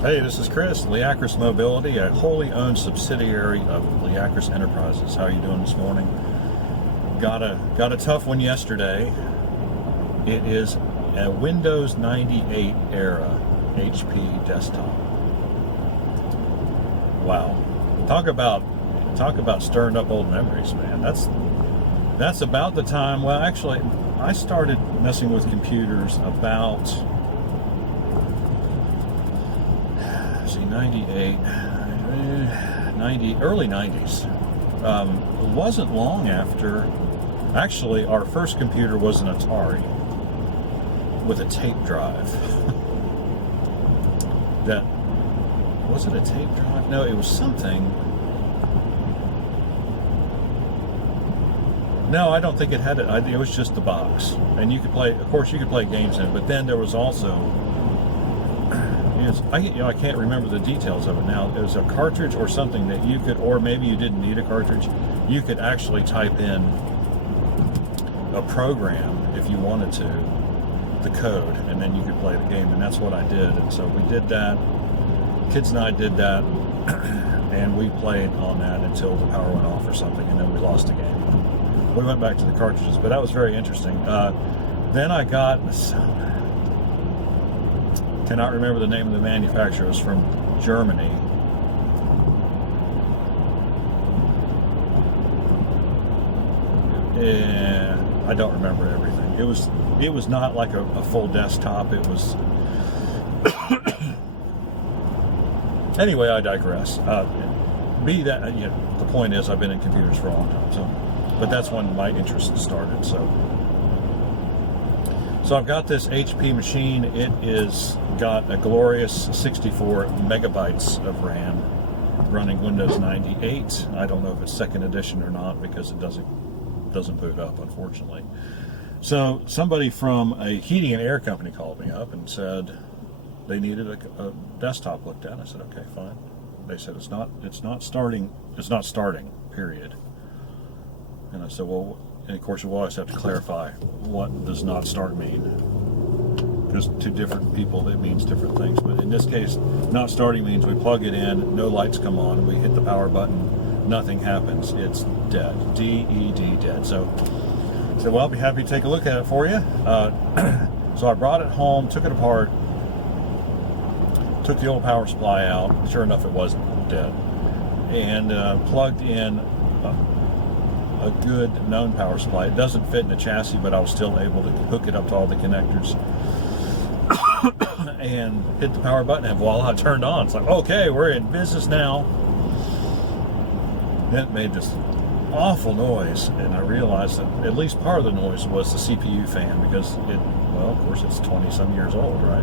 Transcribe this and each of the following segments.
Hey, this is Chris, Leacris Mobility, a wholly owned subsidiary of Leacris Enterprises. How are you doing this morning? Got a tough one yesterday. It is a Windows 98 era HP desktop. Wow, talk about stirring up old memories, man. That's about the time. Well, actually, I started messing with computers about 98, early 90s. It wasn't long after, actually, our first computer was an Atari with a tape drive. Was it a tape drive? No, it was something. No, I don't think it had it. It was just the box. And you could play, of course, you could play games in it, but then there was also, I can't remember the details of it now. It was a cartridge or something that you could, or maybe you didn't need a cartridge. You could actually type in a program if you wanted to, the code, and then you could play the game. And that's what I did. And so we did that. Kids and I did that, and we played on that until the power went off or something, and then we lost the game. We went back to the cartridges, but that was very interesting. Then I got. Cannot remember the name of the manufacturer. It was from Germany. I don't remember everything. It was not like a full desktop. It was. Anyway, I digress. The point is, I've been in computers for a long time. But that's when my interest started. So I've got this HP machine. It is got a glorious 64 megabytes of RAM running Windows 98. I don't know if it's second edition or not because it doesn't boot up, unfortunately. So somebody from a heating and air company called me up and said they needed a desktop looked at. I said, okay, fine. They said it's not starting, period. And I said, well, and of course, we'll always have to clarify what does not start mean. Because to different people, it means different things. But in this case, not starting means we plug it in, no lights come on, we hit the power button, nothing happens. It's dead. D-E-D, dead. So I said, well, I'll be happy to take a look at it for you. So I brought it home, took it apart, took the old power supply out. Sure enough, it wasn't dead. And plugged in a good known power supply. It doesn't fit in the chassis, but I was still able to hook it up to all the connectors and hit the power button, and voila, it turned on. It's like, okay, we're in business now. Then it made this awful noise, and I realized that at least part of the noise was the CPU fan, because of course, it's 20-some years old, right?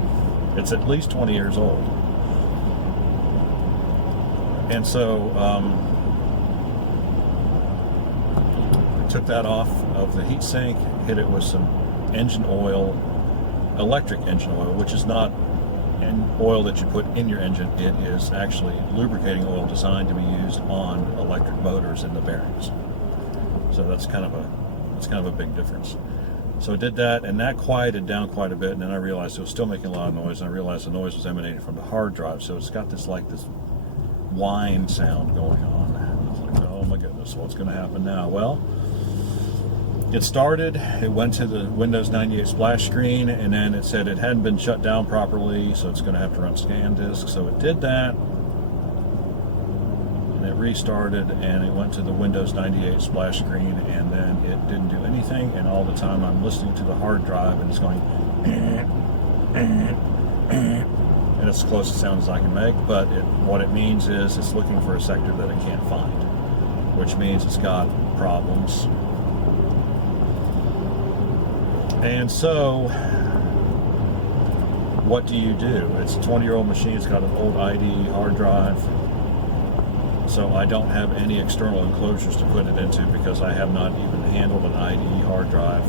It's at least 20 years old. And so, took that off of the heatsink, hit it with some engine oil, electric engine oil, which is not an oil that you put in your engine. It is actually lubricating oil designed to be used on electric motors and the bearings. So that's kind of a big difference. So I did that, and that quieted down quite a bit, and then I realized it was still making a lot of noise, and I realized the noise was emanating from the hard drive. So it's got this whine sound going on. I was like, oh my goodness, what's going to happen now? Well, it started, it went to the Windows 98 splash screen, and then it said it hadn't been shut down properly, so it's going to have to run ScanDisk. So it did that, and it restarted, and it went to the Windows 98 splash screen, and then it didn't do anything, and all the time I'm listening to the hard drive, and it's going, and it's the closest sound as I can make, but what it means is it's looking for a sector that it can't find, which means it's got problems. And so, what do you do? It's a 20-year-old machine. It's got an old IDE hard drive. So I don't have any external enclosures to put it into because I have not even handled an IDE hard drive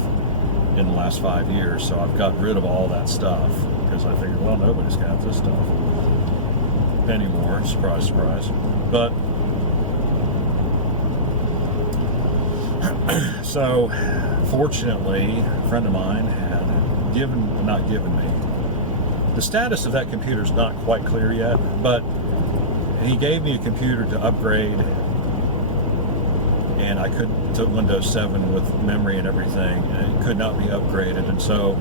in the last 5 years. So I've got rid of all that stuff because I figured, well, nobody's got this stuff anymore. Surprise, surprise. But so fortunately, a friend of mine had not given me, The status of that computer is not quite clear yet, but he gave me a computer to upgrade, and I couldn't to Windows 7 with memory and everything, and it could not be upgraded, and so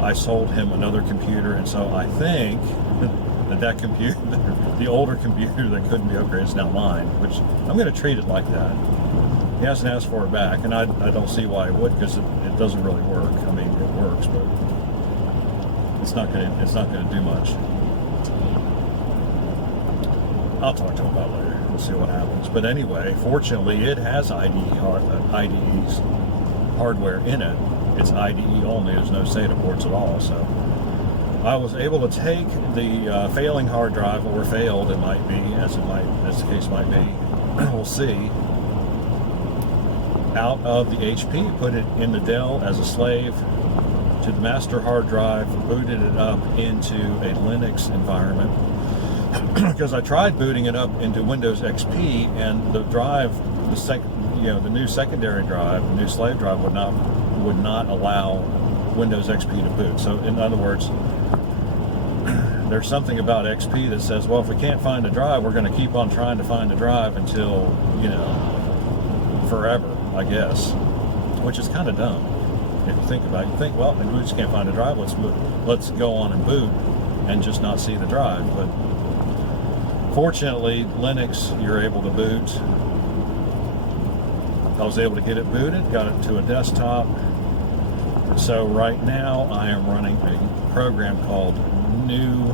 I sold him another computer, and so I think that computer, the older computer that couldn't be upgraded, is now mine, which I'm going to treat it like that. He hasn't asked for it back, and I don't see why it would, because it doesn't really work. I mean, it works, but it's not going to do much. I'll talk to him about it later. We'll see what happens. But anyway, fortunately, it has IDE's hardware in it. It's IDE only. There's no SATA ports at all. So I was able to take the failing hard drive, or failed it might be, as the case might be. We'll see. Out of the HP, put it in the Dell as a slave to the master hard drive, booted it up into a Linux environment. Because I tried booting it up into Windows XP, and the drive, the new secondary drive, the new slave drive would not allow Windows XP to boot. So in other words, there's something about XP that says, well, if we can't find a drive, we're going to keep on trying to find a drive until, forever, I guess, which is kind of dumb if you think about it. You think, well, maybe we just can't find a drive, let's go on and boot and just not see the drive. But fortunately, Linux, you're able to boot. I was able to get it booted, got it to a desktop. So right now I am running a program called New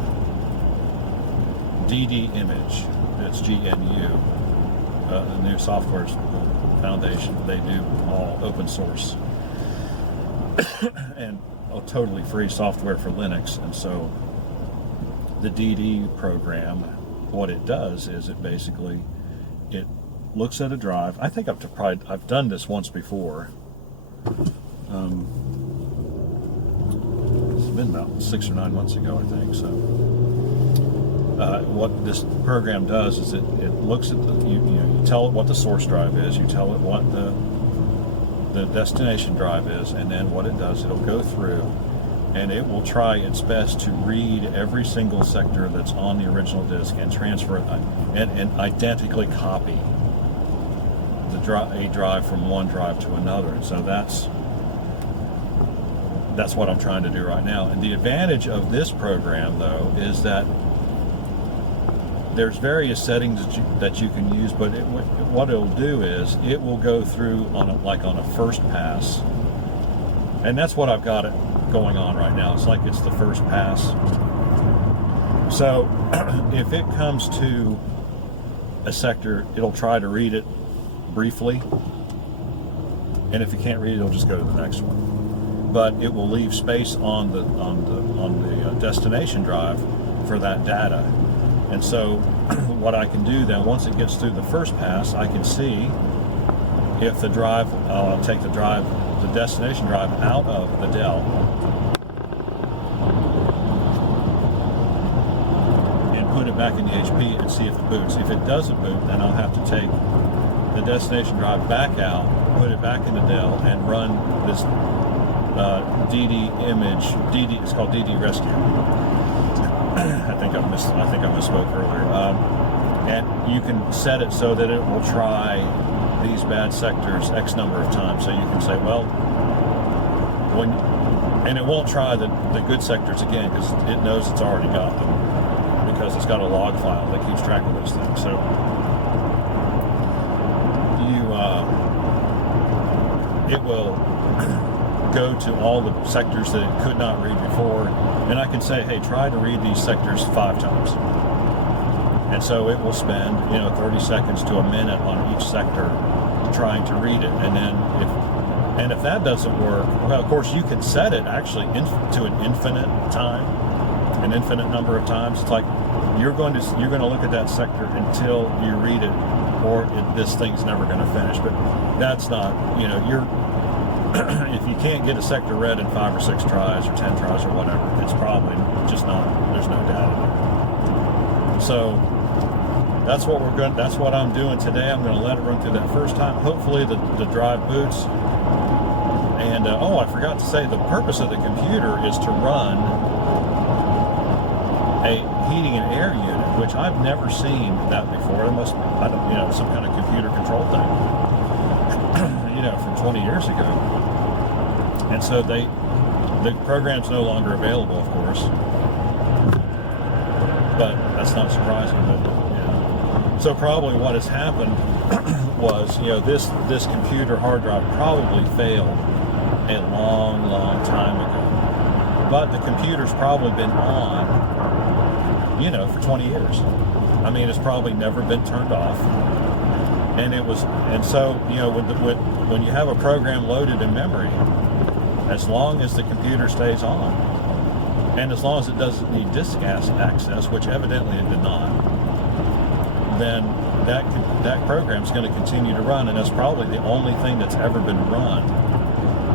DD Image. It's GNU, the New Software Foundation. They do all open source and totally free software for Linux. And so the DD program, what it does is it basically, it looks at a drive. I think I've done this once before. It's been about 6 or 9 months ago, I think. So what this program does is it looks at you tell it what the source drive is, you tell it what the destination drive is, and then what it does, it'll go through and it will try its best to read every single sector that's on the original disk and transfer it and identically copy a drive from one drive to another. And so that's what I'm trying to do right now. And the advantage of this program, though, is that there's various settings that you can use, but what it'll do is it will go through on a first pass, and that's what I've got it going on right now. It's like it's the first pass. So if it comes to a sector, it'll try to read it briefly, and if it can't read it, it'll just go to the next one. But it will leave space on the destination drive for that data. And so what I can do then, once it gets through the first pass, I can see if the drive, I'll take the destination drive out of the Dell and put it back in the HP and see if it boots. If it doesn't boot, then I'll have to take the destination drive back out, put it back in the Dell, and run this DD image. It's called DD Rescue. I think I misspoke earlier. And you can set it so that it will try these bad sectors X number of times. So you can say, well, and it won't try the good sectors again because it knows it's already got them, because it's got a log file that keeps track of those things. So it will go to all the sectors that it could not read before, and I can say, hey, try to read these sectors 5 times. And so it will spend 30 seconds to a minute on each sector trying to read it. And then if that doesn't work, well, of course you can set it actually to an infinite time, an infinite number of times. It's like you're going to look at that sector until you read it, or this thing's never going to finish. But that's not, if you can't get a sector read in 5 or 6 tries or 10 tries or whatever, it's probably just not, there's no data there. So that's what I'm doing today. I'm going to let it run through that first time. Hopefully the drive boots. And I forgot to say, the purpose of the computer is to run a heating and air unit, which I've never seen that before. It must, I don't, some kind of computer control thing, from 20 years ago. And so the program's no longer available, of course, but that's not surprising. But so probably what has happened was, this computer hard drive probably failed a long time ago. But the computer's probably been on, for 20 years. I mean, it's probably never been turned off. And so, when you have a program loaded in memory, as long as the computer stays on, and as long as it doesn't need disk access, which evidently it did not, then that program is going to continue to run, and that's probably the only thing that's ever been run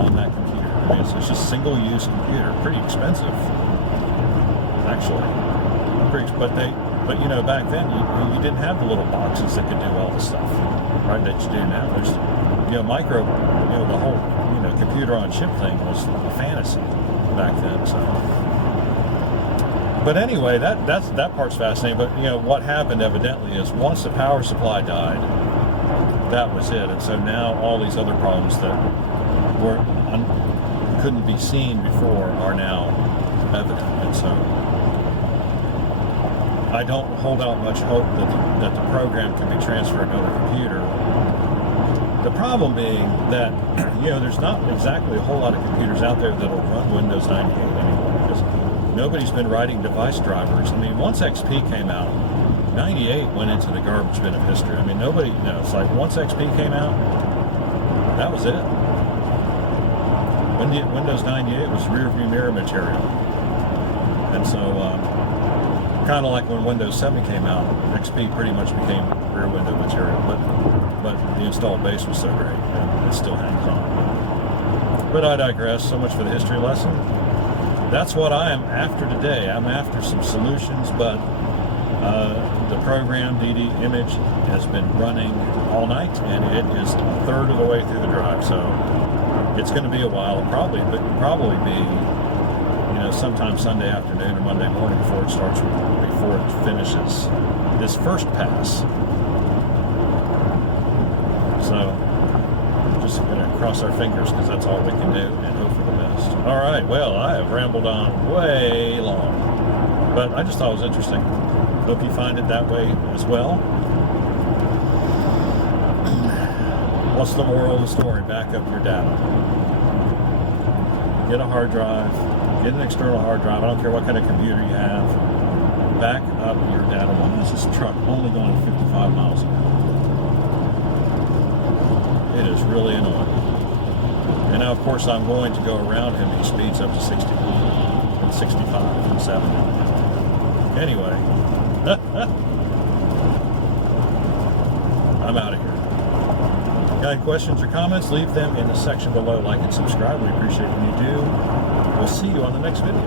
on that computer. I mean, it's just a single-use computer, pretty expensive, actually. But back then you didn't have the little boxes that could do all the stuff, right? That you do now. There's, the whole computer on chip thing was a fantasy back then. So, but anyway, that part's fascinating. But what happened evidently is once the power supply died, that was it. And so now all these other problems that couldn't be seen before are now evident. And so I don't hold out much hope that the program can be transferred to another computer. The problem being that there's not exactly a whole lot of computers out there that'll run Windows 98 anymore, because nobody's been writing device drivers. I mean, once XP came out, 98 went into the garbage bin of history. I mean, nobody knows. It's like once XP came out, that was it. Windows 98 was rearview mirror material. And so, kind of like when Windows 7 came out, XP pretty much became rear window material. But the installed base was so great, and it still hangs on. But I digress. So much for the history lesson. That's what I am after today. I'm after some solutions, but the program DD Image has been running all night, and it is a third of the way through the drive. So it's going to be a while. It'll probably be sometime Sunday afternoon or Monday morning before it finishes this first pass. So just going to cross our fingers, because that's all we can do, and hope for the best. All right, well, I have rambled on way long, but I just thought it was interesting. Hope you find it that way as well. What's the moral of the story? Back up your data. Get a hard drive. Get an external hard drive. I don't care what kind of computer you have. Back up your data. Why is this truck only going 55 miles an hour? It is really annoying. And now, of course, I'm going to go around him. He speeds up to 60 and 65 and 70. Anyway, I'm out of here. Got any questions or comments? Leave them in the section below. Like and subscribe. We appreciate when you do. We'll see you on the next video.